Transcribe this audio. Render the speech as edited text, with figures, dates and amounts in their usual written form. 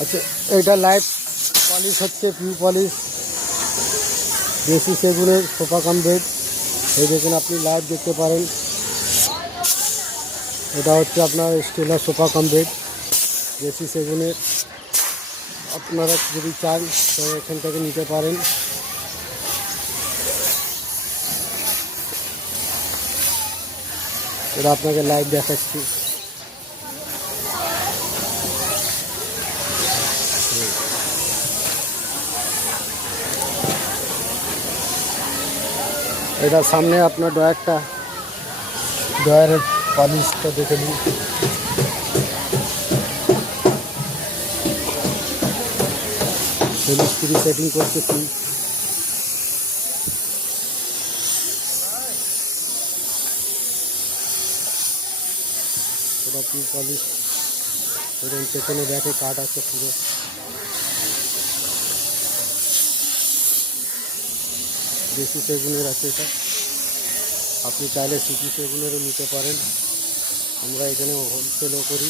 আচ্ছা, এটা live polish হচ্ছে, পিউ পলিশ, দেশি সেগুনের সোফা কাম বেড। এই দেখুন, আপনি লাইভ দেখতে পারেন। এটা হচ্ছে আপনার স্টেলার সোফা কাম বেড, দেশি সেগুনের। আপনারা যদি চান তো এখান থেকে নিতে পারেন। এটা আপনাকে লাইভ দেখাচ্ছি। এটা সামনে আপনার ডয়ারের পলিশটা দেখে নিন। মিস্ত্রি সেটিং করতেছি। এটা কি পলিশ, এবং পেছনে দেখে কাঠ আছে পুরো। দেশি সেগুনের আছে এটা। আপনি চাইলে সিটি সেগুনেরও নিতে পারেন। আমরা এখানে হোলসেলও করি।